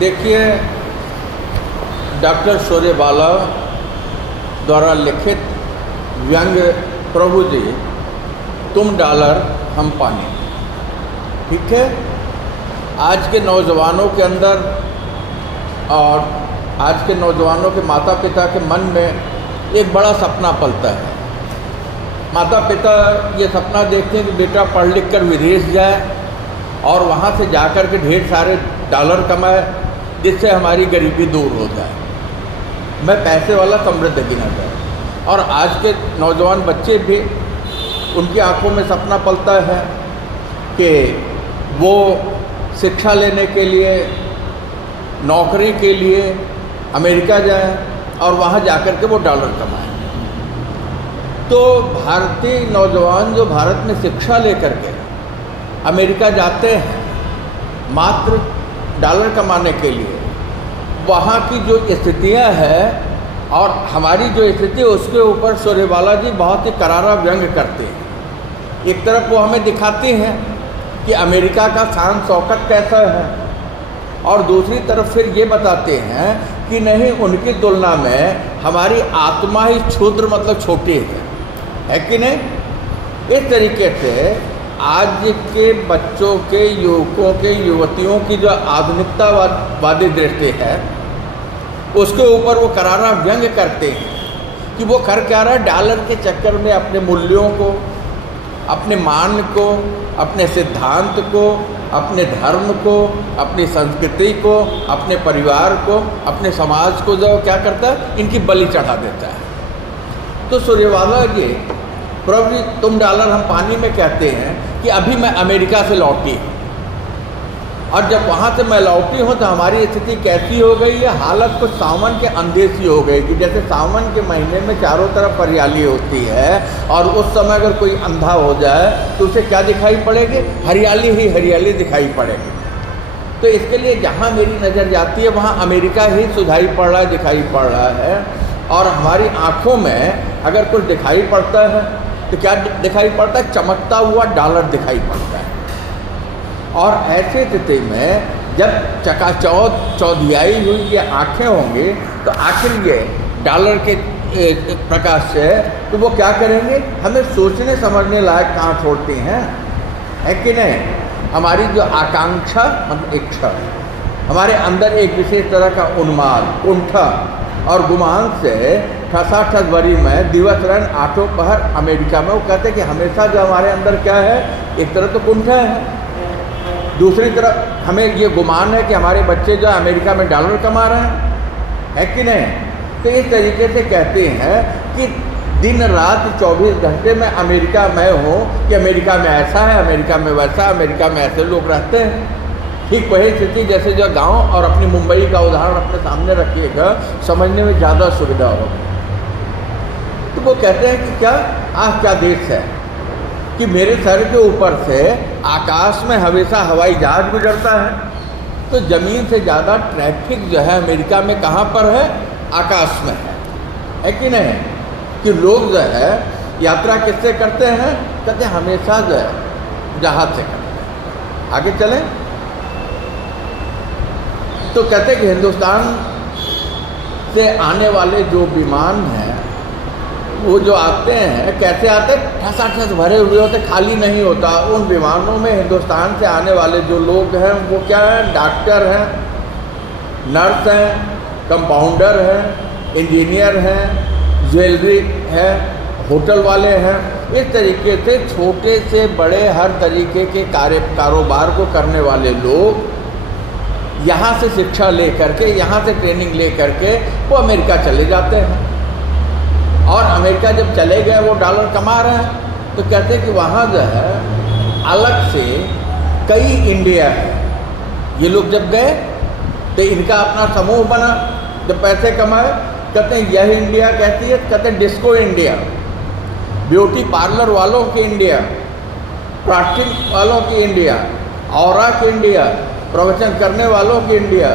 देखिए, डॉक्टर सूर्यबाला द्वारा लिखित व्यंग प्रभु जी तुम डॉलर हम पानी, ठीक है। आज के नौजवानों के अंदर और आज के नौजवानों के माता पिता के मन में एक बड़ा सपना पलता है। माता पिता ये सपना देखते हैं कि बेटा पढ़ लिख कर विदेश जाए और वहाँ से जाकर के ढेर सारे डॉलर कमाए, जिससे हमारी गरीबी दूर हो जाए, मैं पैसे वाला समृद्ध गिना जाए। और आज के नौजवान बच्चे भी, उनकी आंखों में सपना पलता है कि वो शिक्षा लेने के लिए, नौकरी के लिए अमेरिका जाएं और वहाँ जाकर के वो डॉलर कमाएं। तो भारतीय नौजवान जो भारत में शिक्षा लेकर के अमेरिका जाते हैं मात्र डॉलर कमाने के लिए, वहाँ की जो स्थितियाँ हैं और हमारी जो स्थिति है उसके ऊपर सूर्यबाला जी बहुत ही करारा व्यंग करते हैं। एक तरफ वो हमें दिखाते हैं कि अमेरिका का शान शौकत कैसा है, और दूसरी तरफ फिर ये बताते हैं कि नहीं, उनकी तुलना में हमारी आत्मा ही क्षुद्र मतलब छोटी है कि नहीं। इस तरीके से आज के बच्चों के, युवकों के, युवतियों की जो आधुनिकतावादी दृष्टि है उसके ऊपर वो करारा व्यंग करते हैं कि वो कर क्या रहा है, डॉलर के चक्कर में अपने मूल्यों को, अपने मान को, अपने सिद्धांत को, अपने धर्म को, अपनी संस्कृति को, अपने परिवार को, अपने समाज को जो क्या करता है, इनकी बलि चढ़ा देता है। तो सूर्यबाला जी प्रभु जी तुम डॉलर हम पानी में कहते हैं कि अभी मैं अमेरिका से लौटी हूँ, और जब वहाँ से मैं लौटी हूँ तो हमारी स्थिति कैसी हो गई है, हालत कुछ सावन के अंधेसी हो गई कि जैसे सावन के महीने में चारों तरफ हरियाली होती है और उस समय अगर कोई अंधा हो जाए तो उसे क्या दिखाई पड़ेगी, हरियाली ही हरियाली दिखाई पड़ेगी। तो इसके लिए जहाँ मेरी नज़र जाती है वहाँ अमेरिका ही सुधाई पड़ रहा है, दिखाई पड़ रहा है। और हमारी आँखों में अगर कुछ दिखाई पड़ता है तो क्या दिखाई पड़ता है, चमकता हुआ डॉलर दिखाई पड़ता है। और ऐसे स्थिति में जब चकाचौंध चौधियाई हुई ये आँखें होंगी तो आखिर ये डॉलर के प्रकाश से तो वो क्या करेंगे, हमें सोचने समझने लायक कहाँ छोड़ती हैं, है कि नहीं। हमारी जो आकांक्षा मतलब इच्छा, हमारे अंदर एक विशेष तरह का उन्माद, कुंठा और गुमान से ठसाठस भरी में दिवस रन आठों पहर अमेरिका में, वो कहते हैं कि हमेशा जो हमारे अंदर क्या है, एक तरफ तो कुंठा है, दूसरी तरफ हमें ये गुमान है कि हमारे बच्चे जो अमेरिका में डॉलर कमा रहे हैं, है कि नहीं। तो इस तरीके से कहते हैं कि दिन रात 24 घंटे में अमेरिका में हूँ कि अमेरिका में ऐसा है, अमेरिका में वैसा, अमेरिका में ऐसे लोग रहते हैं। ठीक वही स्थिति जैसे जो गांव और अपनी मुंबई का उदाहरण अपने सामने रखिएगा, समझने में ज़्यादा सुविधा होगी। तो वो कहते हैं कि क्या क्या देश है कि मेरे सर के ऊपर से आकाश में हमेशा हवाई जहाज गुजरता है, तो ज़मीन से ज़्यादा ट्रैफिक जो है अमेरिका में कहाँ पर है, आकाश में है कि नहीं। कि लोग जो है यात्रा किससे करते हैं, कहते हैं हमेशा जो है जहाज से करते हैं। आगे चलें तो कहते हैं कि हिंदुस्तान से आने वाले जो विमान हैं वो जो आते हैं कैसे आते हैं, ठसाठस भरे हुए होते, खाली नहीं होता। उन विमानों में हिंदुस्तान से आने वाले जो लोग हैं वो क्या हैं, डॉक्टर हैं, नर्स हैं, कंपाउंडर हैं, इंजीनियर हैं, ज्वेलरी है, होटल वाले हैं। इस तरीके से छोटे से बड़े हर तरीके के कारोबार को करने वाले लोग यहाँ से शिक्षा ले करके, यहाँ से ट्रेनिंग ले करके वो अमेरिका चले जाते हैं। और अमेरिका जब चले गए, वो डॉलर कमा रहे हैं, तो कहते हैं कि वहाँ जो है अलग से कई इंडिया है। ये लोग जब गए तो इनका अपना समूह बना, जब पैसे कमाए, कहते हैं यह इंडिया कहती है, कहते हैं डिस्को इंडिया, ब्यूटी पार्लर वालों की इंडिया, प्लास्टिक वालों की इंडिया, औरा की इंडिया, प्रवचन करने वालों की इंडिया,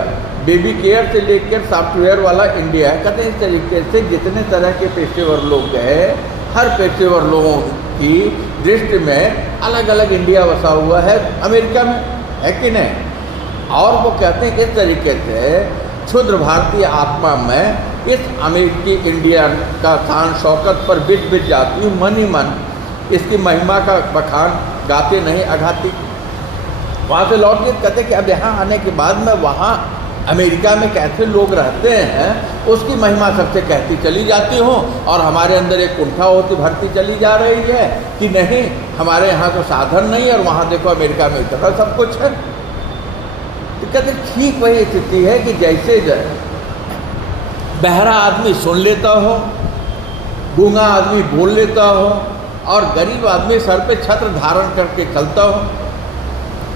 बेबी केयर से लेकर सॉफ्टवेयर वाला इंडिया है। कहते हैं इस तरीके से जितने तरह के पेशेवर लोग गए, हर पेशेवर लोगों की दृष्टि में अलग अलग इंडिया बसा हुआ है अमेरिका में, है कि नहीं। और वो कहते हैं इस तरीके से क्षुद्र भारतीय आत्मा में इस अमेरिकी इंडियन का शान शौकत पर बिट बिट जाती हूँ, मन ही मन इसकी महिमा का बखान गाते नहीं अघाती। वहाँ से लौट के कहते कि अब यहाँ आने के बाद मैं वहाँ अमेरिका में कैसे लोग रहते हैं उसकी महिमा सबसे कहती चली जाती हूँ, और हमारे अंदर एक कुंठा होती भरती चली जा रही है कि नहीं हमारे यहाँ तो साधन नहीं, और वहाँ देखो अमेरिका में इतना सब कुछ है। तो कहते ठीक वही स्थिति है कि जैसे बहरा आदमी सुन लेता हो, गूंगा आदमी बोल लेता हो, और गरीब आदमी सर पे छत्र धारण करके चलता हो,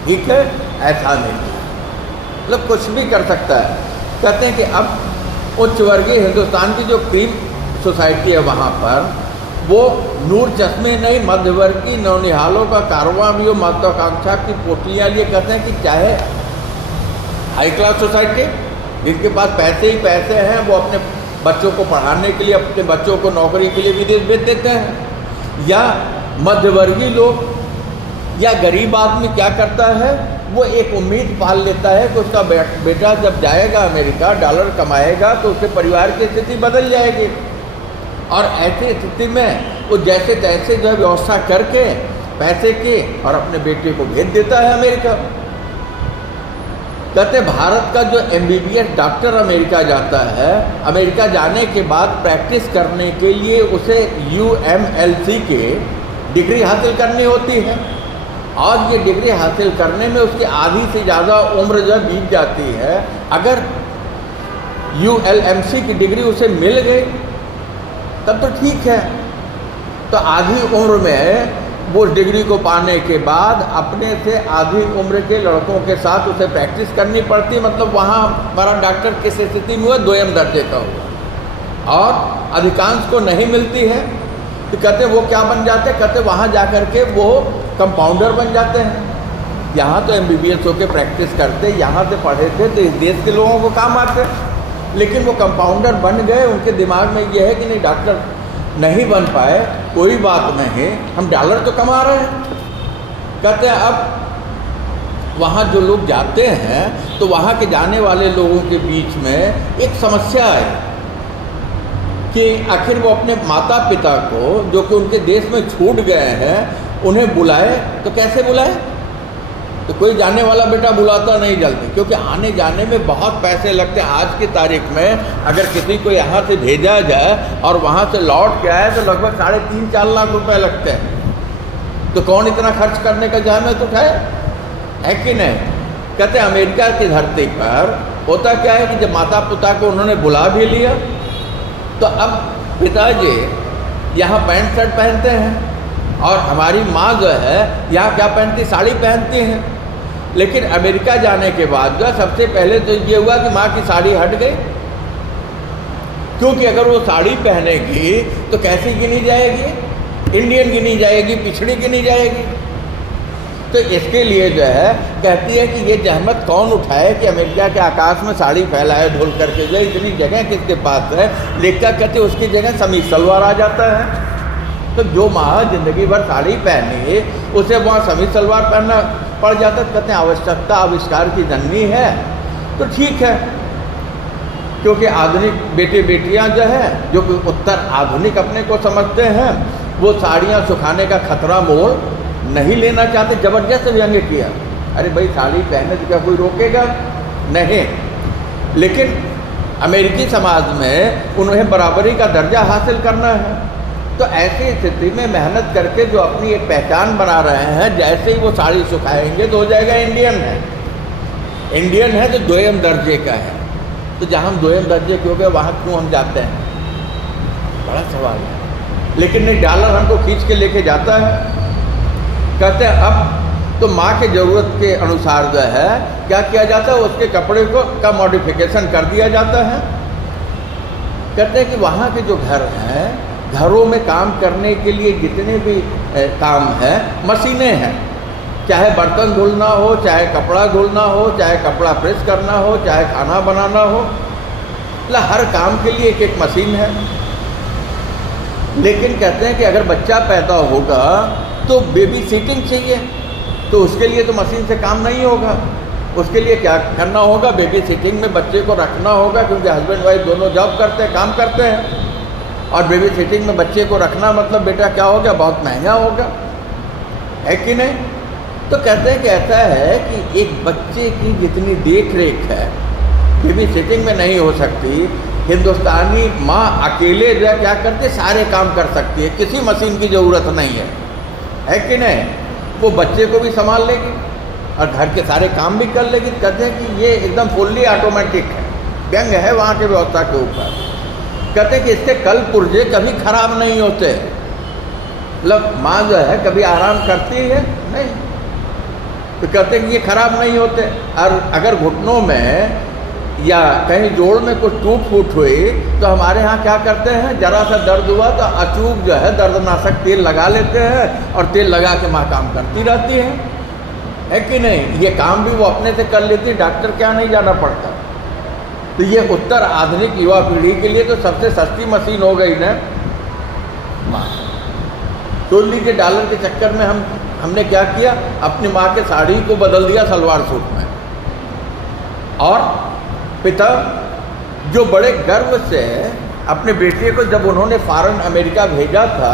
ठीक है, ऐसा नहीं, मतलब कुछ भी कर सकता है। कहते हैं कि अब उच्च वर्गीय हिंदुस्तान की जो क्रीम सोसाइटी है वहाँ पर वो नूर चश्मे नहीं मध्यवर्गीय नौनिहालों का कारवां भी हो, महत्वाकांक्षा की पोटलियाँ लिए। कहते हैं कि चाहे हाई क्लास सोसाइटी जिनके पास पैसे ही पैसे हैं वो अपने बच्चों को पढ़ाने के लिए, अपने बच्चों को नौकरी के लिए विदेश भेज देते हैं, या मध्यवर्गीय लोग या गरीब आदमी क्या करता है वो एक उम्मीद पाल लेता है कि उसका बेटा जब जाएगा अमेरिका डॉलर कमाएगा तो उसके परिवार की स्थिति बदल जाएगी, और ऐसी स्थिति में वो जैसे तैसे जो व्यवस्था करके पैसे की और अपने बेटे को भेज देता है अमेरिका। कहते भारत का जो MBBS डॉक्टर अमेरिका जाता है, अमेरिका जाने के बाद प्रैक्टिस करने के लिए उसे UMLC के डिग्री हासिल करनी होती है, और ये डिग्री हासिल करने में उसकी आधी से ज़्यादा उम्र जब बीत जाती है। अगर ULMC की डिग्री उसे मिल गई तब तो ठीक है, तो आधी उम्र में वो डिग्री को पाने के बाद अपने से आधी उम्र के लड़कों के साथ उसे प्रैक्टिस करनी पड़ती, मतलब वहाँ हमारा डॉक्टर किस स्थिति में हुआ, 2म दर्जे का हुआ, और अधिकांश को नहीं मिलती है। तो कहते वो क्या बन जाते, कहते वहाँ जा कर के वो कंपाउंडर बन जाते हैं। यहाँ तो MBBS होकर प्रैक्टिस करते, यहाँ से पढ़े थे तो इस देश के लोगों को काम आते, लेकिन वो कंपाउंडर बन गए। उनके दिमाग में ये है कि नहीं डॉक्टर नहीं बन पाए, कोई बात नहीं, हम डॉलर तो कमा रहे हैं। कहते हैं अब वहाँ जो लोग जाते हैं तो वहाँ के जाने वाले लोगों के बीच में एक समस्या है कि आखिर वो अपने माता पिता को जो कि उनके देश में छूट गए हैं उन्हें बुलाए तो कैसे बुलाए, तो कोई जाने वाला बेटा बुलाता नहीं जल्दी, क्योंकि आने जाने में बहुत पैसे लगते हैं। आज की तारीख में अगर किसी को यहाँ से भेजा जाए और वहाँ से लौट के आए तो लगभग 3.5-4 लाख रुपए लगते हैं, तो कौन इतना खर्च करने का जहमत उठाए, है कि नहीं। कहते हैं अमेरिका की धरती पर होता क्या है कि जब माता पिता को उन्होंने बुला भी लिया तो अब पिताजी यहाँ पैंट शर्ट पहनते हैं, और हमारी माँ जो है यहाँ क्या पहनती, साड़ी पहनती हैं। लेकिन अमेरिका जाने के बाद जो सबसे पहले तो ये हुआ कि माँ की साड़ी हट गई, क्योंकि अगर वो साड़ी पहनेगी तो कैसी गिनी जाएगी, इंडियन गिनी जाएगी, पिछड़ी गिनी जाएगी। तो इसके लिए जो है कहती है कि ये जहमत कौन उठाए कि अमेरिका के आकाश में साड़ी फैलाए धुल करके, जो इतनी जगह किसके पास है। लेखक कहते उसकी जगह समीज सलवार आ जाता है, तो जो माँ जिंदगी भर साड़ी पहनी उसे वहाँ समीज सलवार पहनना पड़ जाता। कहते हैं आवश्यकता आविष्कार की जननी है, तो ठीक है, क्योंकि आधुनिक बेटे बेटियाँ जो है जो कि उत्तर आधुनिक अपने को समझते हैं, वो साड़ियाँ सुखाने का खतरा मोल नहीं लेना चाहते, जबरदस्त व्यंग किया। अरे भाई साड़ी पहने तो क्या कोई रोकेगा नहीं, लेकिन अमेरिकी समाज में उन्हें बराबरी का दर्जा हासिल करना है। तो ऐसी स्थिति में मेहनत करके जो अपनी एक पहचान बना रहे हैं, जैसे ही वो साड़ी सुखाएंगे तो हो जाएगा इंडियन है, इंडियन है तो 2म दर्जे का है। तो जहाँ हम 2म दर्जे के हो गए वहाँ क्यों हम जाते हैं, बड़ा सवाल है। लेकिन नहीं, डॉलर हमको खींच के लेके जाता है। कहते हैं अब तो माँ के ज़रूरत के अनुसार जो है क्या किया जाता है, उसके कपड़े को का मॉडिफिकेशन कर दिया जाता है। कहते हैं कि वहाँ के जो घर हैं, घरों में काम करने के लिए जितने भी काम हैं, मशीनें हैं, चाहे बर्तन धुलना हो, चाहे कपड़ा धुलना हो, चाहे कपड़ा प्रेस करना हो, चाहे खाना बनाना हो, मतलब हर काम के लिए एक एक मशीन है। लेकिन कहते हैं कि अगर बच्चा पैदा होगा तो बेबी सिटिंग चाहिए, तो उसके लिए तो मशीन से काम नहीं होगा, उसके लिए क्या करना होगा, बेबी सिटिंग में बच्चे को रखना होगा, क्योंकि हस्बैंड वाइफ दोनों जॉब करते हैं, काम करते हैं, और बेबी सिटिंग में बच्चे को रखना मतलब बेटा क्या हो गया, बहुत महंगा होगा, है कि नहीं। तो कहते हैं कि ऐसा है कि एक बच्चे की जितनी देख रेख है बेबी सिटिंग में नहीं हो सकती। हिंदुस्तानी माँ अकेले जो है क्या करते, सारे काम कर सकती है, किसी मशीन की ज़रूरत नहीं है कि नहीं। वो बच्चे को भी संभाल लेगी और घर के सारे काम भी कर लेगी। कहते हैं कि ये एकदम फुल्ली ऑटोमेटिक है, व्यंग है वहाँ की व्यवस्था के ऊपर। कहते हैं कि इसके कल पुर्जे कभी खराब नहीं होते, मतलब माँ जो है कभी आराम करती है नहीं, तो कहते हैं कि ये खराब नहीं होते। और अगर घुटनों में या कहीं जोड़ में कुछ टूट फूट हुई तो हमारे यहाँ क्या करते हैं, जरा सा दर्द हुआ तो अचूक जो है दर्दनाशक तेल लगा लेते हैं और तेल लगा के माँ काम करती रहती है कि नहीं। ये काम भी वो अपने से कर लेती, डॉक्टर क्या नहीं जाना पड़ता। तो ये उत्तर आधुनिक युवा पीढ़ी के लिए तो सबसे सस्ती मशीन हो गई ना माँ। सोच लीजिए डॉलर के चक्कर में हमने क्या किया, अपनी माँ के साड़ी को बदल दिया सलवार सूट में। और पिता जो बड़े गर्व से अपने बेटे को जब उन्होंने फॉरेन अमेरिका भेजा था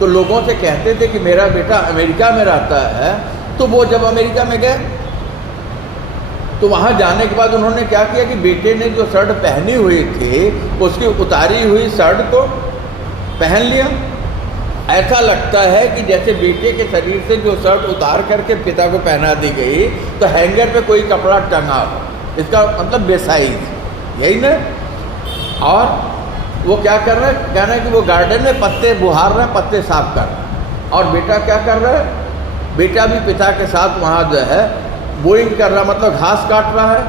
तो लोगों से कहते थे कि मेरा बेटा अमेरिका में रहता है। तो वो जब अमेरिका में गए तो वहाँ जाने के बाद उन्होंने क्या किया कि बेटे ने जो शर्ट पहनी हुई थी उसकी उतारी हुई शर्ट को पहन लिया। ऐसा लगता है कि जैसे बेटे के शरीर से जो शर्ट उतार करके पिता को पहना दी गई तो हैंगर पे कोई कपड़ा टंगा हो, इसका मतलब बेसाइज, यही ना। और वो क्या कर रहा है, कहना है कि वो गार्डन में पत्ते बुहार रहे हैं, पत्ते साफ कर रहे हैं, और बेटा क्या कर रहा है, बेटा भी पिता के साथ वहाँ जो है बोइंग कर रहा, मतलब घास काट रहा है।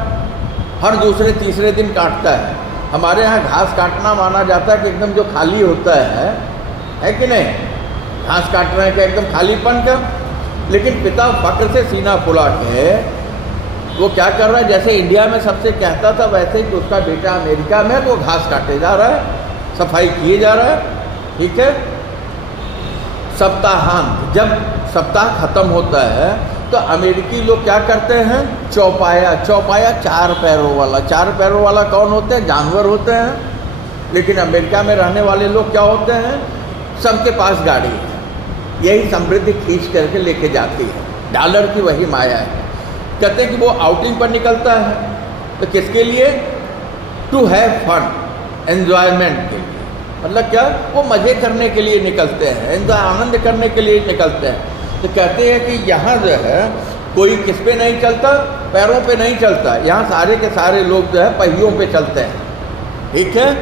हर दूसरे तीसरे दिन काटता है। हमारे यहाँ घास काटना माना जाता है कि एकदम जो खाली होता है कि नहीं, घास काट रहे हैं कि एकदम खालीपन का। लेकिन पिता फक्र से सीना फुला के वो क्या कर रहा है, जैसे इंडिया में सबसे कहता था वैसे ही कि उसका बेटा अमेरिका में तो घास काटे जा रहा है, सफाई किए जा रहा है, ठीक है। सप्ताहांत, जब सप्ताह खत्म होता है तो अमेरिकी लोग क्या करते हैं, चौपाया चार पैरों वाला। चार पैरों वाला कौन होते हैं, जानवर होते हैं। लेकिन अमेरिका में रहने वाले लोग क्या होते हैं, सबके पास गाड़ी है, यही समृद्धि खींच करके लेके जाती है। डॉलर की वही माया है। कहते हैं कि वो आउटिंग पर निकलता है तो किसके लिए, टू हैव फन, एन्जॉयमेंट के लिए। मतलब क्या, वो मज़े करने के लिए निकलते हैं, आनंद करने के लिए निकलते हैं। तो कहते हैं कि यहाँ जो है कोई किस पे नहीं चलता, पैरों पे नहीं चलता, यहाँ सारे के सारे लोग जो है पहियों पे चलते हैं, ठीक है।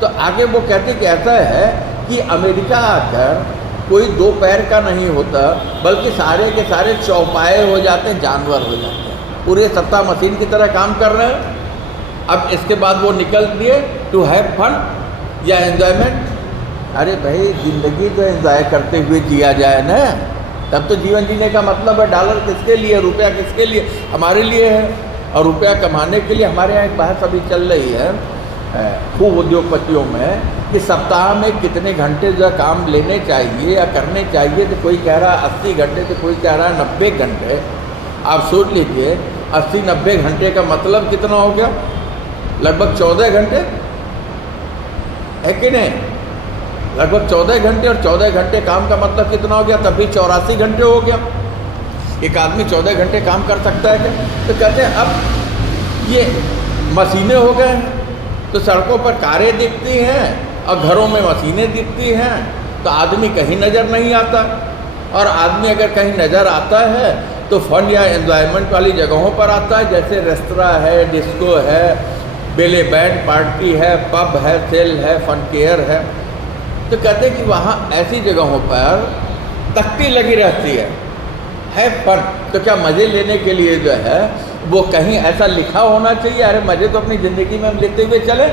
तो आगे वो कहते कि ऐसा है कि अमेरिका आकर कोई दो पैर का नहीं होता, बल्कि सारे के सारे चौपाए हो जाते हैं, जानवर हो जाते हैं, पूरे सप्ताह मशीन की तरह काम कर रहे हैं। अब इसके बाद वो निकल दिए टू हैव फन या एन्जॉयमेंट। अरे भाई ज़िंदगी तो एंजॉय करते हुए जिया जाए ना, तब तो जीवन जीने का मतलब है। डॉलर किसके लिए, रुपया किसके लिए, हमारे लिए है। और रुपया कमाने के लिए हमारे यहाँ एक बहस अभी चल रही है खूब उद्योगपतियों में कि सप्ताह में कितने घंटे जो काम लेने चाहिए या करने चाहिए। तो कोई कह रहा है 80 घंटे, तो कोई कह रहा है 90 घंटे। आप सोच लीजिए 80-90 घंटे का मतलब कितना हो गया, लगभग 14 घंटे, है कि नहीं। लगभग 14 घंटे, और 14 घंटे काम का मतलब कितना हो गया, तब भी 84 घंटे हो गया। एक आदमी 14 घंटे काम कर सकता है क्या। तो कहते हैं अब ये मशीनें हो गए हैं, तो सड़कों पर कारें दिखती हैं और घरों में मशीनें दिखती हैं, तो आदमी कहीं नज़र नहीं आता। और आदमी अगर कहीं नज़र आता है तो फन या एन्जॉयमेंट वाली जगहों पर आता है, जैसे रेस्तरां है, डिस्को है, बेले बैंड पार्टी है, पब है, सेल है, फन केयर है। तो कहते हैं कि वहाँ ऐसी जगहों पर तख्ती लगी रहती है फन। तो क्या मज़े लेने के लिए जो है वो कहीं ऐसा लिखा होना चाहिए, अरे मज़े तो अपनी ज़िंदगी में हम लेते हुए चले,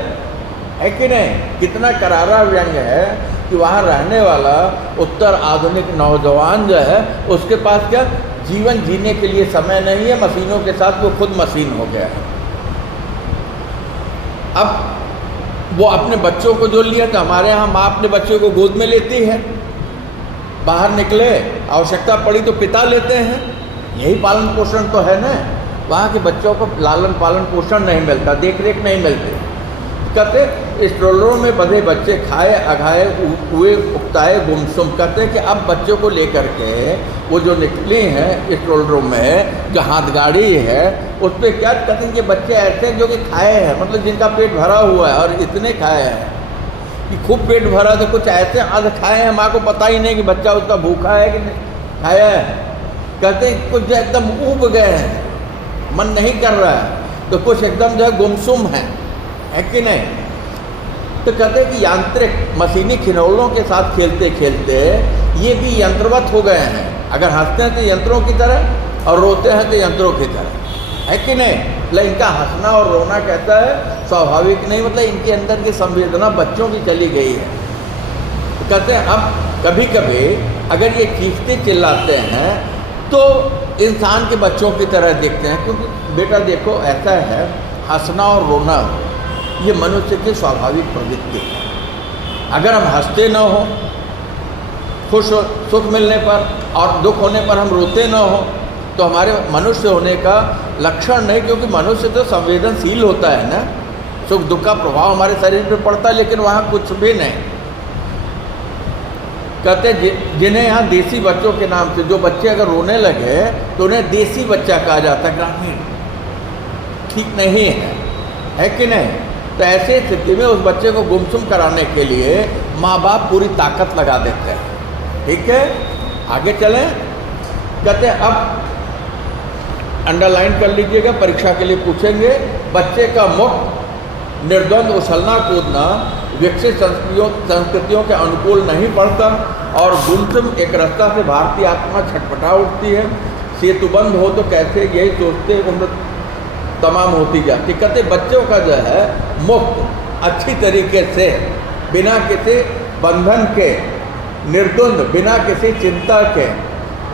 है कि नहीं। कितना करारा व्यंग है कि वहाँ रहने वाला उत्तर आधुनिक नौजवान जो है उसके पास क्या जीवन जीने के लिए समय नहीं है, मशीनों के साथ वो खुद मशीन हो गया है। अब वो अपने बच्चों को जो लिया, तो हमारे यहाँ माँ अपने बच्चों को गोद में लेती है, बाहर निकले आवश्यकता पड़ी तो पिता लेते हैं, यही पालन पोषण तो है ना। वहाँ के बच्चों को लालन पालन पोषण नहीं मिलता, देख रेख नहीं मिलती। कहते स्ट्रोलरों में बंधे बच्चे खाए अघाए हुए उकताए गुमसुम। कहते हैं कि अब बच्चों को लेकर के वो जो निकली हैं स्ट्रोलरों में, जो हाथ गाड़ी है उस पर क्या कहते हैं कि बच्चे ऐसे हैं जो कि खाए हैं, मतलब जिनका पेट भरा हुआ है, और इतने खाए हैं कि खूब पेट भरा, तो कुछ ऐसे आध खाए हैं माँ को पता ही नहीं कि बच्चा उसका भूखा है कि नहीं खाया है। कहते हैं कुछ एकदम ऊब गए हैं, मन नहीं कर रहा है, तो कुछ एकदम जो है गुमसुम है कि नहीं। तो कहते हैं कि यांत्रिक मशीनी खिलौनों के साथ खेलते खेलते ये भी यंत्रवत हो गए हैं। अगर हंसते हैं तो यंत्रों की तरह और रोते हैं तो यंत्रों की तरह, है कि नहीं। मतलब इनका हंसना और रोना कहता है स्वाभाविक नहीं, मतलब इनके अंदर की संवेदना बच्चों की चली गई है। तो कहते हैं अब कभी कभी अगर ये चीखते चिल्लाते हैं तो इंसान के बच्चों की तरह दिखते हैं, क्योंकि बेटा देखो ऐसा है, हंसना और रोना ये मनुष्य की स्वाभाविक प्रवृत्ति है। अगर हम हंसते न हो, खुश सुख मिलने पर और दुख होने पर हम रोते न हो, तो हमारे मनुष्य होने का लक्षण नहीं, क्योंकि मनुष्य तो संवेदनशील होता है ना, सुख दुख का प्रभाव हमारे शरीर पर पड़ता है, लेकिन वहाँ कुछ भी नहीं। कहते जिन्हें यहाँ देसी बच्चों के नाम से, जो बच्चे अगर रोने लगे तो उन्हें देसी बच्चा कहा जाता है, ग्रामीण, ठीक नहीं है कि नहीं। तो ऐसे स्थिति में उस बच्चे को गुमसुम कराने के लिए माँ बाप पूरी ताकत लगा देते हैं। ठीक है, आगे चलें। कहते हैं अब अंडरलाइन कर लीजिएगा, परीक्षा के लिए पूछेंगे। बच्चे का मुख निर्द्वंद उछलना कूदना विकसित संस्कृतियों के अनुकूल नहीं पड़ता और गुमसुम एक रास्ता से भारतीय आत्मा छटपटा उठती है। सेतुबंद हो तो कैसे, यही सोचते उम्र तमाम होती जाती। कहते बच्चों का जो है मुक्त अच्छी तरीके से, बिना किसी बंधन के, निर्द्वंद, बिना किसी चिंता के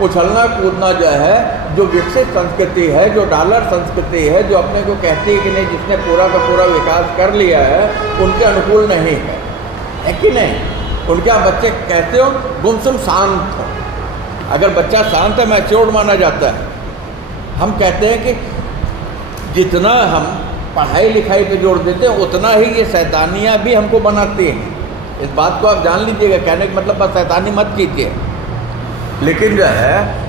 उछलना कूदना जो है, जो विकसित संस्कृति है, जो डॉलर संस्कृति है, जो अपने को कहती है कि नहीं जिसने पूरा का पूरा विकास कर लिया है, उनके अनुकूल नहीं है कि नहीं। उनके आप बच्चे कहते हो गुमसुम शांत हो। अगर बच्चा शांत है, मैच्योर्ड माना जाता है। हम कहते हैं कि जितना हम पढ़ाई लिखाई पे जोर देते हैं उतना ही ये शैतानियाँ भी हमको बनाती हैं। इस बात को आप जान लीजिएगा, कहने का मतलब बस शैतानी मत कीजिए, लेकिन जो है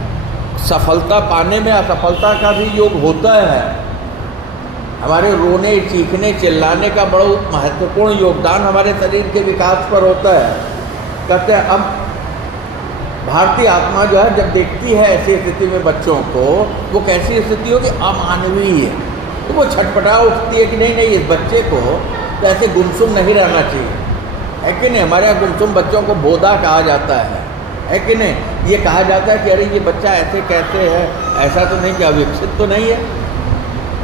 सफलता पाने में असफलता का भी योग होता है। हमारे रोने चीखने चिल्लाने का बड़ा महत्वपूर्ण योगदान हमारे शरीर के विकास पर होता है। कहते हैं अब भारतीय आत्मा जो है जब देखती है ऐसी स्थिति में बच्चों को, वो कैसी स्थिति होगी, अमानवीय है, तो वो छटपटा उठती है कि नहीं नहीं इस बच्चे को तो ऐसे गुमसुम नहीं रहना चाहिए, है कि नहीं। हमारे यहाँ गुमसुम बच्चों को बोधा कहा जाता है कि नहीं। ये कहा जाता है कि अरे ये बच्चा ऐसे कैसे है, ऐसा तो नहीं कि अविकसित तो नहीं है।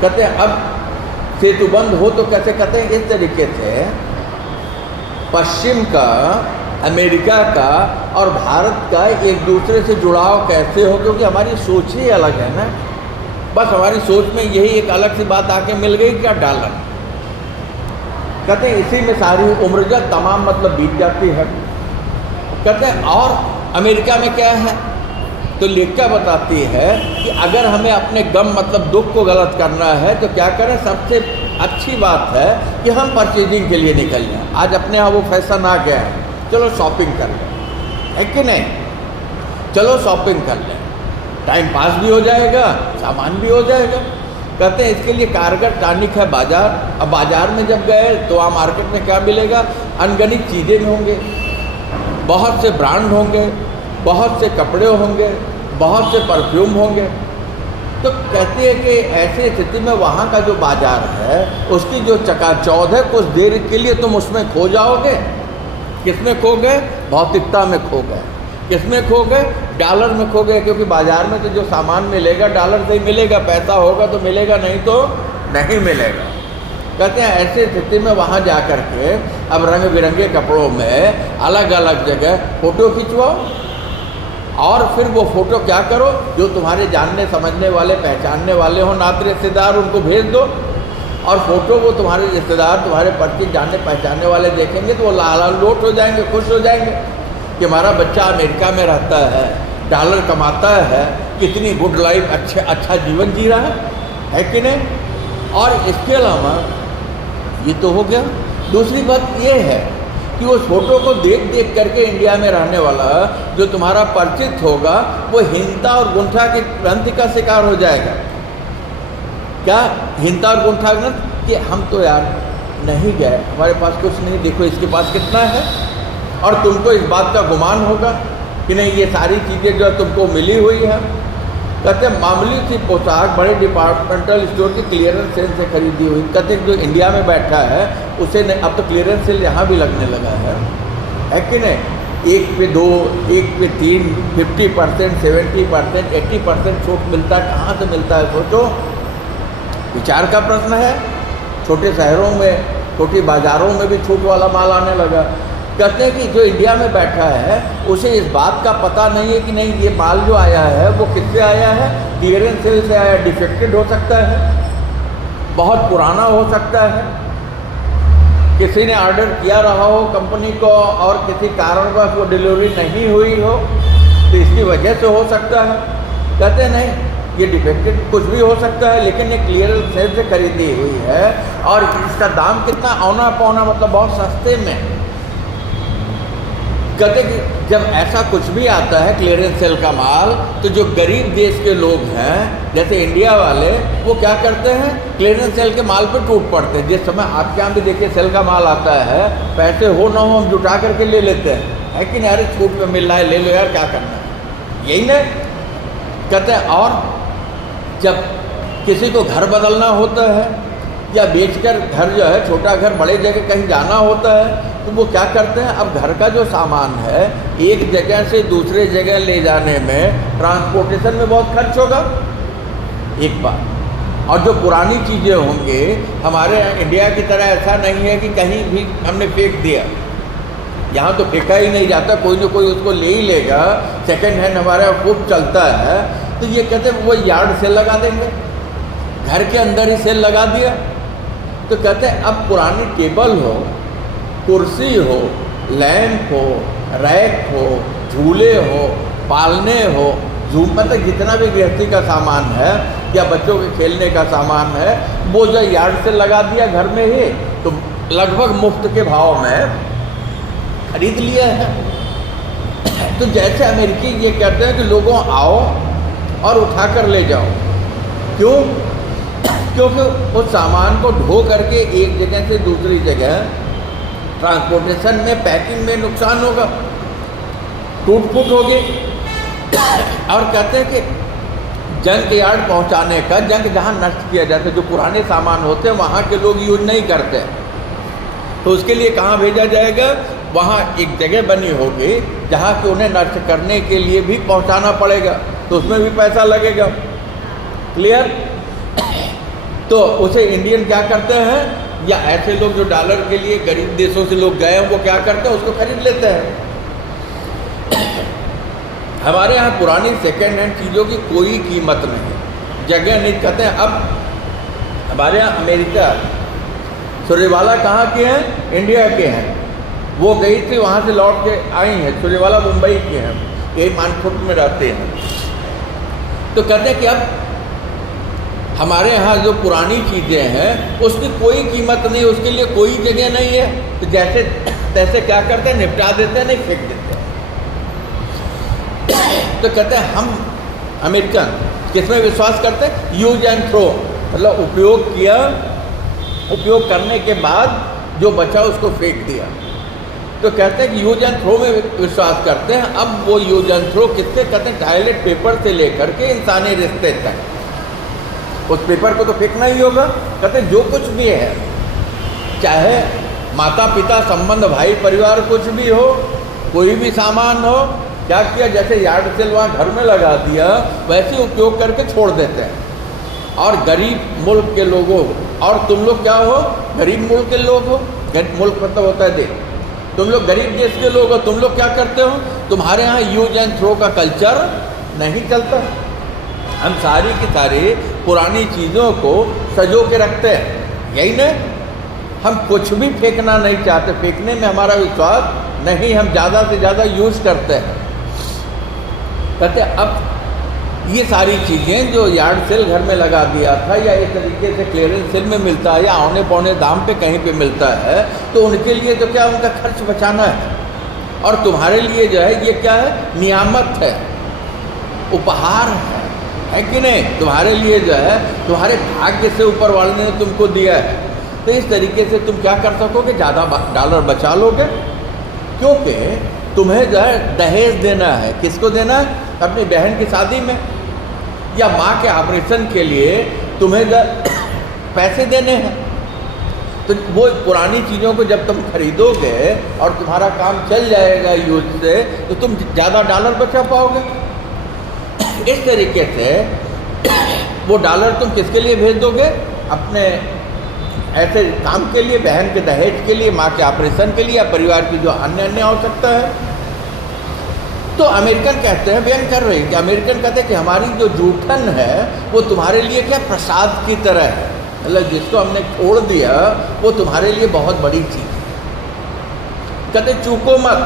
कहते हैं अब सेतुबंद हो तो कैसे, कहते हैं इस तरीके से पश्चिम का, अमेरिका का और भारत का एक दूसरे से जुड़ाव कैसे हो, क्योंकि हमारी सोच ही अलग है ना। बस हमारी सोच में यही एक अलग सी बात आके मिल गई, क्या डॉलर। कहते हैं इसी में सारी उम्र जो तमाम मतलब बीत जाती है। कहते हैं और अमेरिका में क्या है, तो लेखिका बताती है कि अगर हमें अपने गम मतलब दुख को गलत करना है तो क्या करें, सबसे अच्छी बात है कि हम परचेजिंग के लिए निकल जाएं। आज अपने यहाँ वो फैशन आ गया है, चलो शॉपिंग कर लें, है कि नहीं। चलो शॉपिंग कर लें, टाइम पास भी हो जाएगा, सामान भी हो जाएगा। कहते हैं इसके लिए कारगर टॉनिक है बाज़ार। अब बाज़ार में जब गए तो वहाँ मार्केट में क्या मिलेगा, अनगिनत चीज़ें होंगे, बहुत से ब्रांड होंगे, बहुत से कपड़े होंगे, बहुत से परफ्यूम होंगे। तो कहते हैं कि ऐसी स्थिति में वहाँ का जो बाज़ार है उसकी जो चकाचौंध है, कुछ देर के लिए तुम उसमें खो जाओगे। किसमें खो गए, भौतिकता में खो गए। किसमें खो गए, डॉलर में खो गए, क्योंकि बाज़ार में तो जो सामान मिलेगा डॉलर से ही मिलेगा, पैसा होगा तो मिलेगा, नहीं तो नहीं मिलेगा। कहते हैं ऐसी स्थिति में वहाँ जा कर के अब रंग बिरंगे कपड़ों में अलग अलग जगह फ़ोटो खिंचवाओ, और फिर वो फ़ोटो क्या करो, जो तुम्हारे जानने समझने वाले पहचानने वाले हो, नाते रिश्तेदार, उनको भेज दो। और फ़ोटो वो तुम्हारे रिश्तेदार, तुम्हारे परिचित जानने पहचानने वाले देखेंगे तो वो लालोट हो जाएंगे, खुश हो जाएंगे कि हमारा बच्चा अमेरिका में रहता है, डॉलर कमाता है, कितनी गुड लाइफ, अच्छा जीवन जी रहा है कि नहीं? और इसके अलावा ये तो हो गया। दूसरी बात ये है कि उस फोटो को देख देख करके इंडिया में रहने वाला जो तुम्हारा परिचित होगा वो हीनता और गुंठा की ग्रंथि का शिकार हो जाएगा। क्या हीनता और गुंठा ग्रंथ कि हम तो यार नहीं गए, हमारे पास कुछ नहीं, देखो इसके पास कितना है। और तुमको इस बात का गुमान होगा कि नहीं ये सारी चीज़ें जो तुमको मिली हुई है। कहते मामूली सी पोशाक बड़े डिपार्टमेंटल स्टोर की क्लियरेंस सेल से खरीदी हुई। कहते जो इंडिया में बैठा है उसे अब तो क्लियरेंस सेल यहाँ भी लगने लगा है कि नहीं? 1 पे 2, 1 पे 3, 50%, 70%, 80% छूट मिलता है। कहाँ से मिलता है सोचो, विचार का प्रश्न है। छोटे शहरों में, छोटी बाज़ारों में भी छूट वाला माल आने लगा। कहते हैं कि जो इंडिया में बैठा है उसे इस बात का पता नहीं है कि नहीं ये माल जो आया है वो किससे आया है, क्लियरेंस सेल से आया, डिफेक्टेड हो सकता है, बहुत पुराना हो सकता है, किसी ने ऑर्डर किया रहा हो कंपनी को और किसी कारणवश वो डिलीवरी नहीं हुई हो तो इसकी वजह से हो सकता है। कहते हैं नहीं ये डिफेक्टेड कुछ भी हो सकता है, लेकिन ये क्लियरेंस सेल से खरीदी हुई है और इसका दाम कितना, औना पौना, मतलब बहुत सस्ते में। कहते कि जब ऐसा कुछ भी आता है क्लियरेंस सेल का माल तो जो गरीब देश के लोग हैं जैसे इंडिया वाले वो क्या करते हैं, क्लियरेंस सेल के माल पर टूट पड़ते हैं। जिस समय आपके यहाँ भी देखिए सेल का माल आता है, पैसे हो ना हो हम जुटा करके ले लेते हैं, कि नहीं अरे छूट में मिल रहा है ले लो यार, क्या करना है, यही ना कहते हैं। और जब किसी को घर बदलना होता है या बेचकर घर जो है छोटा घर बड़े जगह कहीं जाना होता है तो वो क्या करते हैं, अब घर का जो सामान है एक जगह से दूसरे जगह ले जाने में ट्रांसपोर्टेशन में बहुत खर्च होगा एक बार। और जो पुरानी चीज़ें होंगे हमारे इंडिया की तरह ऐसा नहीं है कि कहीं भी हमने फेंक दिया, यहाँ तो फेंका ही नहीं जाता, कोई ना कोई उसको ले ही लेगा। सेकंड हैंड हमारा खूब चलता है तो ये कहते हैं वो यार्ड सेल लगा देंगे, घर के अंदर ही सेल लगा दिया। तो कहते हैं अब पुरानी टेबल हो, कुर्सी हो, लैंप हो, रैक हो, झूले हो, पालने हो, मतलब जितना भी गृहस्थी का सामान है या बच्चों के खेलने का सामान है वो जो यार्ड से लगा दिया घर में ही तो लगभग मुफ्त के भाव में खरीद लिया है। तो जैसे अमेरिकी ये कहते हैं कि लोगों आओ और उठा कर ले जाओ, क्यों? क्योंकि उस सामान को ढो करके एक जगह से दूसरी जगह ट्रांसपोर्टेशन में, पैकिंग में नुकसान होगा, टूट फूट होगी। और कहते हैं कि जंक यार्ड पहुंचाने का, जंक जहां नष्ट किया जाता है, जो पुराने सामान होते हैं वहां के लोग यूज नहीं करते तो उसके लिए कहाँ भेजा जाएगा, वहाँ एक जगह बनी होगी जहाँ कि उन्हें नष्ट करने के लिए भी पहुँचाना पड़ेगा तो उसमें भी पैसा लगेगा। क्लियर? तो उसे इंडियन क्या करते हैं, या ऐसे लोग जो डॉलर के लिए गरीब देशों से लोग गए हैं वो क्या करते हैं, उसको खरीद लेते हैं। हमारे यहाँ पुरानी सेकेंड हैंड चीज़ों की कोई कीमत नहीं, जगह नहीं। कहते हैं अब हमारे यहाँ अमेरिका सूर्यवाला कहाँ के हैं, इंडिया के हैं, वो गई थी वहाँ से लौट के आई हैं, सूर्यवाला मुंबई के हैं, यही मानपुर में रहते हैं। तो कहते हैं कि अब हमारे यहाँ जो पुरानी चीज़ें हैं उसकी कोई कीमत नहीं, उसके लिए कोई जगह नहीं है तो जैसे तैसे क्या करते हैं, निपटा देते हैं, नहीं फेंक देते हैं। तो कहते हैं हम अमेरिकन किसमें विश्वास करते हैं, यूज एंड थ्रो, मतलब उपयोग किया, उपयोग करने के बाद जो बचा उसको फेंक दिया। तो कहते हैं कि यूज एंड थ्रो में विश्वास करते हैं। अब वो यूज एंड थ्रो किससे कहते हैं, टॉयलेट पेपर से लेकर के इंसानी रिश्ते तक, उस पेपर को तो फेंकना ही होगा। कहते हैं जो कुछ भी है, चाहे माता पिता संबंध, भाई परिवार, कुछ भी हो, कोई भी सामान हो, क्या किया, जैसे यार्ड सेल वहाँ घर में लगा दिया वैसे उपयोग करके छोड़ देते हैं। और गरीब मुल्क के लोगों, और तुम लोग क्या हो, गरीब मुल्क के लोग हो, मुल्क मतलब होता है देश, तुम लोग गरीब देश के लोग हो, तुम लोग क्या करते हो, तुम्हारे यहाँ यूज एंड थ्रो का कल्चर नहीं चलता। हम सारी की सारी पुरानी चीज़ों को सजो के रखते हैं, यही नहीं, हम कुछ भी फेंकना नहीं चाहते, फेंकने में हमारा विश्वास नहीं, हम ज़्यादा से ज़्यादा यूज़ करते हैं। कहते अब ये सारी चीज़ें जो यार्ड सेल घर में लगा दिया था या इस तरीके से क्लियरेंस सेल में मिलता है या औने पौने दाम पे कहीं पे मिलता है, तो उनके लिए तो क्या उनका खर्च बचाना है, और तुम्हारे लिए जो है ये क्या है, नियामत है, उपहार है कि नहीं? तुम्हारे लिए जो है तुम्हारे भाग्य से ऊपर वाले ने तुमको दिया है। तो इस तरीके से तुम क्या कर सकोगे, ज़्यादा डॉलर बचा लोगे, क्योंकि तुम्हें जो है दहेज देना है। किसको देना है? अपनी बहन की शादी में, या माँ के ऑपरेशन के लिए तुम्हें जो पैसे देने हैं। तो वो पुरानी चीज़ों को जब तुम खरीदोगे और तुम्हारा काम चल जाएगा यूज से, तो तुम ज़्यादा डॉलर बचा पाओगे। इस तरीके से वो डॉलर तुम किसके लिए भेज दोगे? अपने ऐसे काम के लिए, बहन के दहेज के लिए, माँ के ऑपरेशन के लिए, या परिवार की जो अन्य आवश्यकता है। तो अमेरिकन कहते हैं, व्यंग कर रहे हैं कि अमेरिकन कहते हैं कि हमारी जो जूठन है वो तुम्हारे लिए क्या प्रसाद की तरह है, मतलब जिसको हमने छोड़ दिया वो तुम्हारे लिए बहुत बड़ी चीज़ है। कहते चूको मत,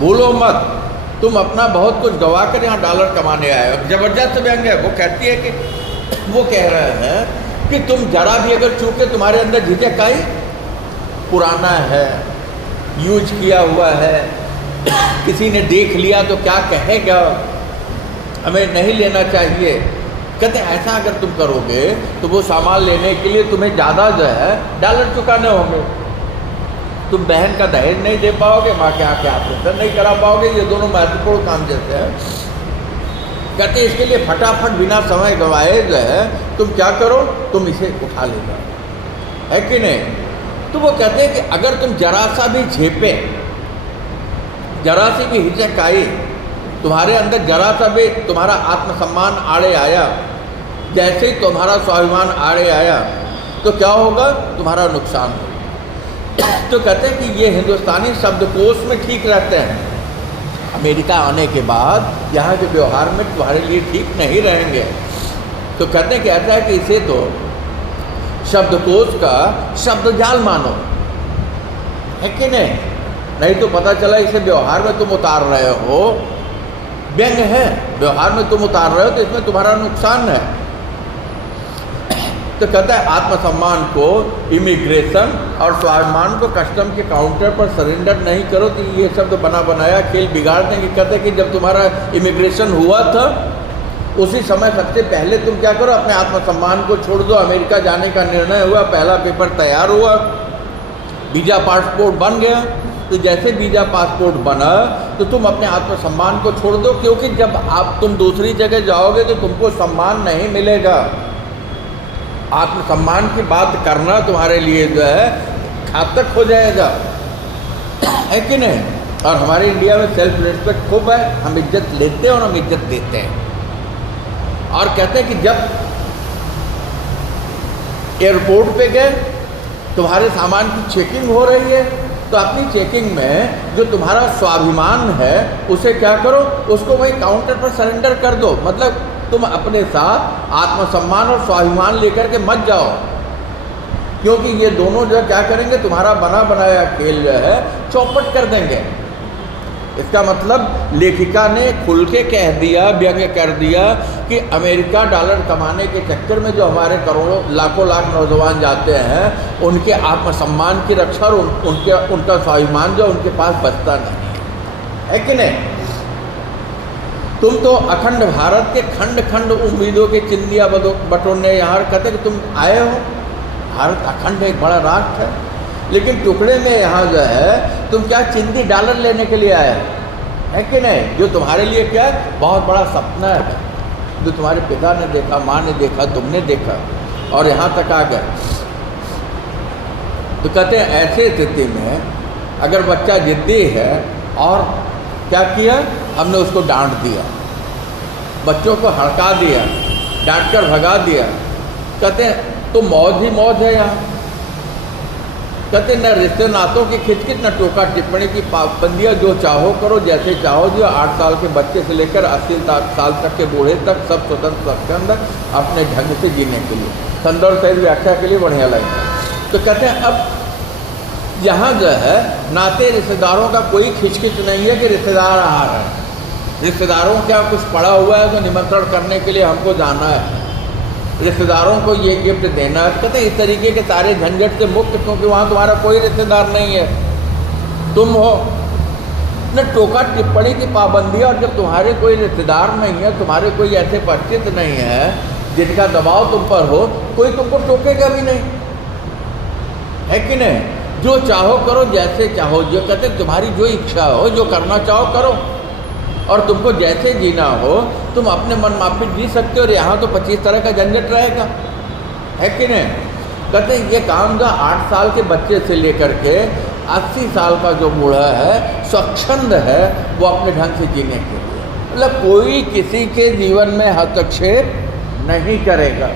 भूलो मत, तुम अपना बहुत कुछ गवा कर यहाँ डॉलर कमाने आए हो। जबरदस्त व्यंग है। वो कहती है कि वो कह रहे हैं कि तुम जरा भी अगर चूके तुम्हारे अंदर झिझक आई, पुराना है, यूज किया हुआ है, किसी ने देख लिया तो क्या कहेगा, हमें नहीं लेना चाहिए। कहते हैं ऐसा अगर तुम करोगे तो वो सामान लेने के लिए तुम्हें ज़्यादा जो है डॉलर चुकाने होंगे। तुम बहन का दहेज नहीं दे पाओगे, माँ के आके ऑपरेशन नहीं करा पाओगे, ये दोनों महत्वपूर्ण काम जैसे हैं। कहते इसके लिए फटाफट बिना समय गंवाए जो है तुम क्या करो, तुम इसे उठा लेना, है कि नहीं? तो वो कहते हैं कि अगर तुम जरा सा भी झेपे, जरा सी भी हिचक आई, तुम्हारे अंदर जरा सा भी तुम्हारा आत्मसम्मान आड़े आया, जैसे ही तुम्हारा स्वाभिमान आड़े आया, तो क्या होगा? तुम्हारा नुकसान होगा। तो कहते हैं कि ये हिंदुस्तानी शब्दकोश में ठीक रहते हैं, अमेरिका आने के बाद यहाँ के व्यवहार में तुम्हारे लिए ठीक नहीं रहेंगे। तो कहते हैं कि ऐसा है कि इसे तो शब्दकोश का शब्दजाल मानो, है कि नहीं तो पता चला इसे व्यवहार में तुम उतार रहे हो, व्यंग है, व्यवहार में तुम उतार रहे हो तो इसमें तुम्हारा नुकसान है। तो कहता है आत्मसम्मान को, इमिग्रेशन और स्वाभिमान को कस्टम के काउंटर पर सरेंडर नहीं करो। तो ये शब्द बना बनाया खेल बिगाड़ देंगे। कहते हैं कि जब तुम्हारा इमिग्रेशन हुआ था उसी समय सबसे पहले तुम क्या करो, अपने आत्मसम्मान को छोड़ दो। अमेरिका जाने का निर्णय हुआ, पहला पेपर तैयार हुआ, वीज़ा पासपोर्ट बन गया। तो जैसे वीज़ा पासपोर्ट बना तो तुम अपने आत्मसम्मान को छोड़ दो, क्योंकि जब तुम दूसरी जगह जाओगे तो तुमको सम्मान नहीं मिलेगा। आत्मसम्मान की बात करना तुम्हारे लिए जो है घातक हो जाएगा, है कि नहीं? और हमारे इंडिया में सेल्फ रिस्पेक्ट खूब है, हम इज्जत लेते हैं और हम इज्जत देते हैं। और कहते हैं कि जब एयरपोर्ट पे गए, तुम्हारे सामान की चेकिंग हो रही है, तो अपनी चेकिंग में जो तुम्हारा स्वाभिमान है उसे क्या करो, उसको वही काउंटर पर सरेंडर कर दो। मतलब तुम अपने साथ आत्मसम्मान और स्वाभिमान लेकर के मत जाओ, क्योंकि ये दोनों जो क्या करेंगे, तुम्हारा बना बनाया खेल जो है चौपट कर देंगे। इसका मतलब लेखिका ने खुल के कह दिया, व्यंग्य कर दिया कि अमेरिका डॉलर कमाने के चक्कर में जो हमारे करोड़ों लाखों लाख नौजवान जाते हैं, उनके आत्मसम्मान की रक्षा और उनका स्वाभिमान जो उनके पास बचता नहीं है कि नहीं? तुम तो अखंड भारत के खंड खंड उम्मीदों के चिंदिया बटोरने यहाँ कहते कि तुम आए हो। भारत अखंड एक बड़ा राष्ट्र है, लेकिन टुकड़े में यहाँ जो है तुम क्या चिंदी डॉलर लेने के लिए आए, है कि नहीं? जो तुम्हारे लिए क्या है, बहुत बड़ा सपना है, जो तुम्हारे पिता ने देखा, माँ ने देखा, तुमने देखा और यहाँ तक आ गए। तो कहते हैं ऐसे स्थिति में अगर बच्चा जिद्दी है, और क्या किया, हमने उसको डांट दिया, बच्चों को हड़का दिया, डांट कर भगा दिया। कहते हैं तो मौज ही मौज है यहाँ। कहते न रिश्ते नातों की खिचखिच, न टोका टिप्पणी की पाबंदियाँ, जो चाहो करो, जैसे चाहो जो। 8 साल के बच्चे से लेकर 80 साल तक के बूढ़े तक सब स्वतंत्र स्वच्छंद अपने ढंग से जीने के लिए। संदर्भ सहित व्याख्या के लिए बढ़िया लगता है। तो कहते हैं अब यहाँ जो है नाते रिश्तेदारों का कोई खिचखिच नहीं है कि रिश्तेदार आ रहे हैं, रिश्तेदारों क्या कुछ पड़ा हुआ है तो निमंत्रण करने के लिए हमको जाना है, रिश्तेदारों को ये गिफ्ट देना है। कहते हैं इस तरीके के सारे झंझट से मुक्त, क्योंकि वहाँ तुम्हारा कोई रिश्तेदार नहीं है, तुम हो न टोका टिप्पणी की पाबंदी। और जब तुम्हारे कोई रिश्तेदार नहीं है, तुम्हारे कोई ऐसे परिचित नहीं है जिनका दबाव तुम पर हो, कोई तुमको टोकेगा भी नहीं, है कि नहीं? जो चाहो करो, जैसे चाहो, जो कहते तुम्हारी जो इच्छा हो, जो करना चाहो करो, और तुमको जैसे जीना हो तुम अपने मन माफिक जी सकते हो। और यहाँ तो 25 तरह का झंझट रहेगा, है कि नहीं? कहते ये काम जो 8 साल के बच्चे से लेकर के 80 साल का जो बूढ़ा है स्वच्छंद है, वो अपने ढंग से जीने के लिए, मतलब कोई किसी के जीवन में हस्तक्षेप नहीं करेगा।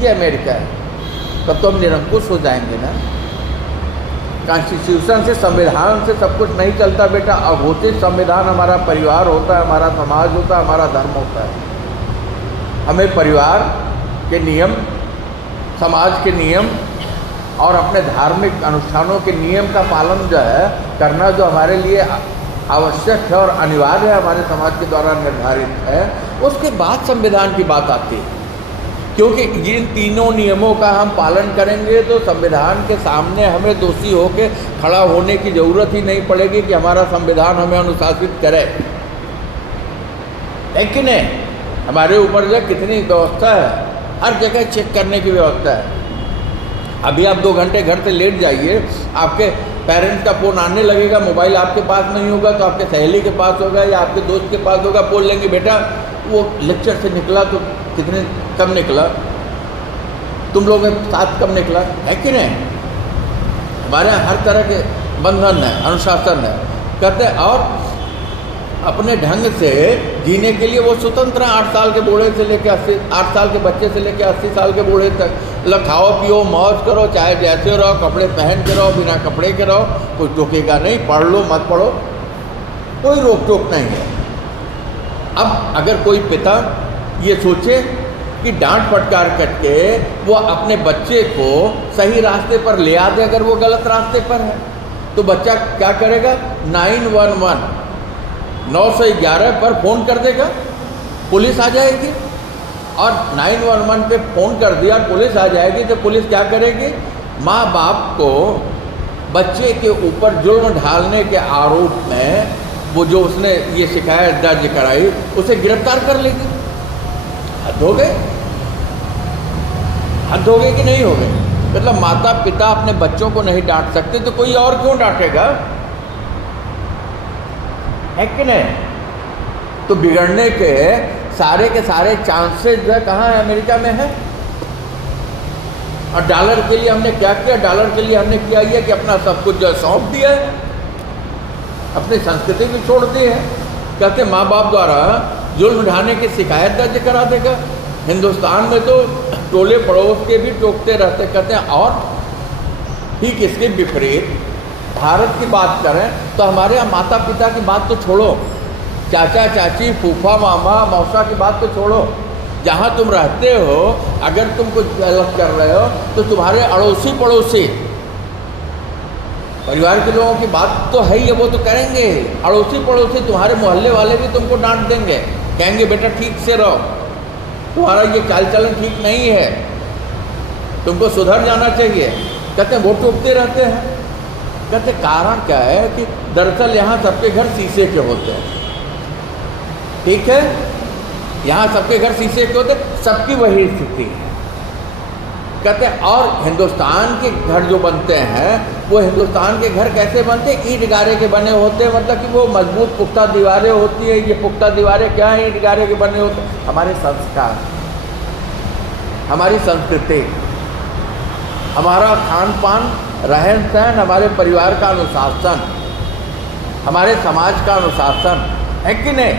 ये अमेरिका है। तब तो हम निरंकुश हो जाएंगे ना। कॉन्स्टिट्यूशन से, संविधान से सब कुछ नहीं चलता बेटा। अघोषित संविधान हमारा परिवार होता है, हमारा समाज होता है, हमारा धर्म होता है। हमें परिवार के नियम, समाज के नियम और अपने धार्मिक अनुष्ठानों के नियम का पालन जो है करना, जो हमारे लिए आवश्यक है और अनिवार्य है, हमारे समाज के द्वारा निर्धारित है। उसके बाद संविधान की बात आती है, क्योंकि इन तीनों नियमों का हम पालन करेंगे तो संविधान के सामने हमें दोषी होकर खड़ा होने की ज़रूरत ही नहीं पड़ेगी कि हमारा संविधान हमें अनुशासित करे, लेकिन हमारे ऊपर जो कितनी व्यवस्था है, हर जगह चेक करने की व्यवस्था है। अभी आप 2 घंटे घर से लेट जाइए, आपके पेरेंट्स का फ़ोन आने लगेगा, मोबाइल आपके पास नहीं होगा तो आपके सहेली के पास होगा या आपके दोस्त के पास होगा, बोल लेंगे बेटा वो लेक्चर से निकला तो कितने कब निकला, तुम लोग साथ कब निकला, है कि नहीं? हमारे यहाँ हर तरह के बंधन है, अनुशासन है, कहते हैं। और अपने ढंग से जीने के लिए वो स्वतंत्र हैं। 8 साल के बूढ़े से लेकर 8 साल के बच्चे से लेकर 80 साल के बूढ़े तक। मतलब खाओ पियो मौज करो, चाहे जैसे रहो, कपड़े पहन के रहो, बिना कपड़े के रहो, कोई टोकेगा नहीं। पढ़ लो मत पढ़ो, कोई रोक टोक नहीं है। अब अगर कोई पिता ये सोचे कि डांट फटकार करके वो अपने बच्चे को सही रास्ते पर ले आ दे, अगर वो गलत रास्ते पर है तो बच्चा क्या करेगा? 911 911 पर फ़ोन कर देगा, पुलिस आ जाएगी। और 911 पे फ़ोन कर दिया, पुलिस आ जाएगी तो पुलिस क्या करेगी? माँ बाप को बच्चे के ऊपर जुर्म ढालने के आरोप में वो जो उसने ये शिकायत दर्ज कराई उसे गिरफ्तार कर लेगी। हद हो गए, हद हो गए कि नहीं हो गए? मतलब माता पिता अपने बच्चों को नहीं डांट सकते तो कोई और क्यों डांटेगा, है कि नहीं? तो बिगड़ने के सारे चांसेस जो है कहाँ है? अमेरिका में है। और डॉलर के लिए हमने क्या किया? डॉलर के लिए हमने किया ये कि अपना सब कुछ जो सौंप दिया है, अपनी संस्कृति भी छोड़ दी है। कहते माँ बाप द्वारा जुल्म ढाने की शिकायत दर्ज करा देगा। हिंदुस्तान में तो टोले पड़ोस के भी टोकते रहते। कहते हैं और ठीक इसके विपरीत भारत की बात करें तो हमारे यहाँ माता पिता की बात तो छोड़ो, चाचा चाची फूफा मामा मौसा की बात तो छोड़ो, जहाँ तुम रहते हो अगर तुम कुछ गलत कर रहे हो तो तुम्हारे अड़ोसी पड़ोसी परिवार के लोगों की बात तो है ही है, वो तो करेंगे। अड़ोसी पड़ोसी तुम्हारे मोहल्ले वाले भी तुमको डांट देंगे, कहेंगे बेटा ठीक से रहो, तुम्हारा ये चाल चलन ठीक नहीं है, तुमको सुधर जाना चाहिए। कहते हैं वो टोकते रहते हैं। कहते कारण क्या है कि दरअसल यहाँ सबके घर शीशे के होते हैं, ठीक है? यहाँ सबके घर शीशे के होते हैं, सबकी वही स्थिति है। कहते हैं और हिंदुस्तान के घर जो बनते हैं वो हिंदुस्तान के घर कैसे बनते हैं? ईंट गारे के बने होते हैं, मतलब कि वो मजबूत पुख्ता दीवारें होती है। ये पुख्ता दीवारें क्या है? ईंट गारे के बने होते हैं। हमारे संस्कार, हमारी संस्कृति, हमारा खान पान, रहन सहन, हमारे परिवार का अनुशासन, हमारे समाज का अनुशासन, है कि नहीं?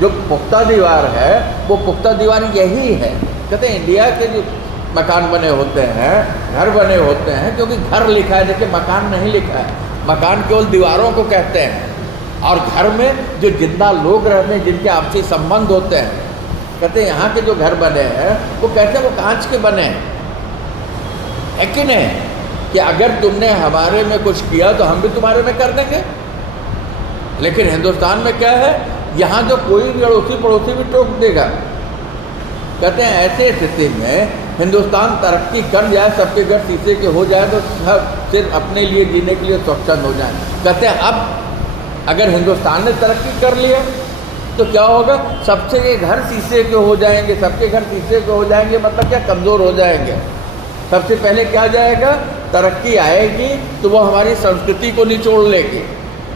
जो पुख्ता दीवार है वो पुख्ता दीवार यही है। कहते हैं इंडिया के जो मकान बने होते हैं, घर बने होते हैं, क्योंकि घर लिखा है, देखिए मकान नहीं लिखा है, मकान केवल दीवारों को कहते हैं। और घर में जो जिंदा लोग रहते हैं, जिनके आपसी संबंध होते हैं, कहते हैं यहाँ के जो घर बने हैं वो कैसे? वो कांच के बने हैं, है कि नहीं? कि अगर तुमने हमारे में कुछ किया तो हम भी तुम्हारे में कर देंगे। लेकिन हिंदुस्तान में क्या है? यहाँ जो कोई भी अड़ोसी पड़ोसी भी टोक देगा। कहते हैं ऐसे स्थिति में हिंदुस्तान तरक्की कर जाए, सबके घर शीशे के हो जाए तो सब सिर्फ अपने लिए जीने के लिए स्वच्छंद हो जाए। कहते हैं अब अगर हिंदुस्तान ने तरक्की कर लिया तो क्या होगा, सबसे के घर शीशे के हो जाएंगे, सबके घर शीशे के हो जाएंगे, मतलब क्या कमज़ोर हो जाएंगे। सबसे पहले क्या जाएगा, तरक्की आएगी तो वो हमारी संस्कृति को निचोड़ लेगी,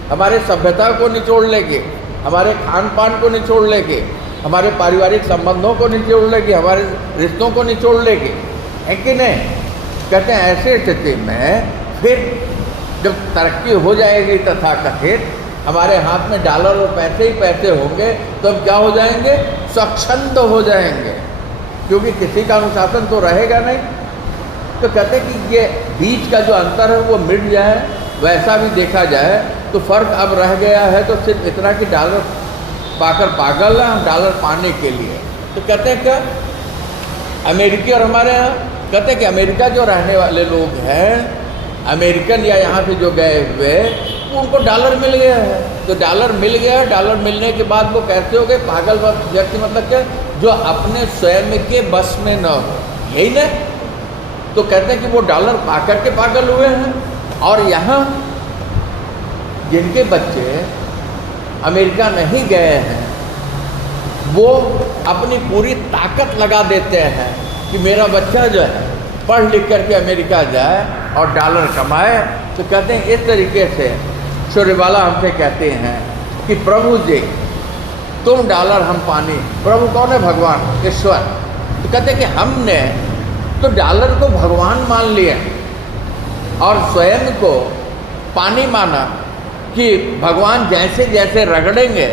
हमारे सभ्यता को निचोड़ लेगी, हमारे खान पान को निचोड़ लेगी, हमारे पारिवारिक संबंधों को निचोड़ लेगी, हमारे रिश्तों को निचोड़ लेगी, है कि नहीं। कहते हैं ऐसे स्थिति में फिर जब तरक्की हो जाएगी तथाकथित, हमारे हाथ में डॉलर और पैसे ही पैसे होंगे तो हम क्या हो जाएंगे, स्वच्छंद हो जाएंगे, क्योंकि किसी का अनुशासन तो रहेगा नहीं। तो कहते हैं कि ये बीच का जो अंतर है वो मिट जाए। वैसा भी देखा जाए तो फ़र्क अब रह गया है तो सिर्फ इतना कि डॉलर पाकर पागल है हम डॉलर पाने के लिए। तो कहते हैं क्या, अमेरिकी और हमारे यहाँ कहते हैं कि अमेरिका जो रहने वाले लोग हैं, अमेरिकन या यहाँ से जो गए हुए, उनको डॉलर मिल गया है। तो डॉलर मिल गया, डॉलर मिलने के बाद वो कैसे हो गए, पागल व्यक्ति, मतलब क्या, जो अपने स्वयं के बस में न हो, यही ना। तो कहते हैं कि वो डॉलर पाकर के पागल हुए हैं। और यहाँ जिनके बच्चे अमेरिका नहीं गए हैं वो अपनी पूरी ताकत लगा देते हैं कि मेरा बच्चा जो है पढ़ लिख करके अमेरिका जाए और डॉलर कमाए। तो कहते हैं इस तरीके से सूर्यवाला हमसे कहते हैं कि प्रभु जी तुम डॉलर हम पानी। प्रभु कौन है, भगवान ईश्वर। तो कहते हैं कि हमने तो डॉलर को भगवान मान लिया और स्वयं को पानी माना कि भगवान जैसे जैसे रगड़ेंगे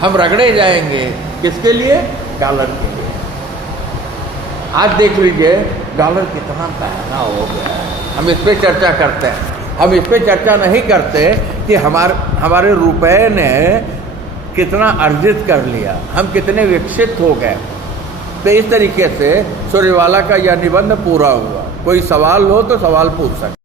हम रगड़े जाएंगे। किसके लिए, डॉलर के लिए। आज देख लीजिए डॉलर कितना महंगा हो गया है। हम इस पर चर्चा करते हैं, हम इस पर चर्चा नहीं करते कि हमारे रुपए ने कितना अर्जित कर लिया, हम कितने विकसित हो गए। तो इस तरीके से सूर्यवाला का यह निबंध पूरा हुआ। कोई सवाल हो तो सवाल पूछ सकते।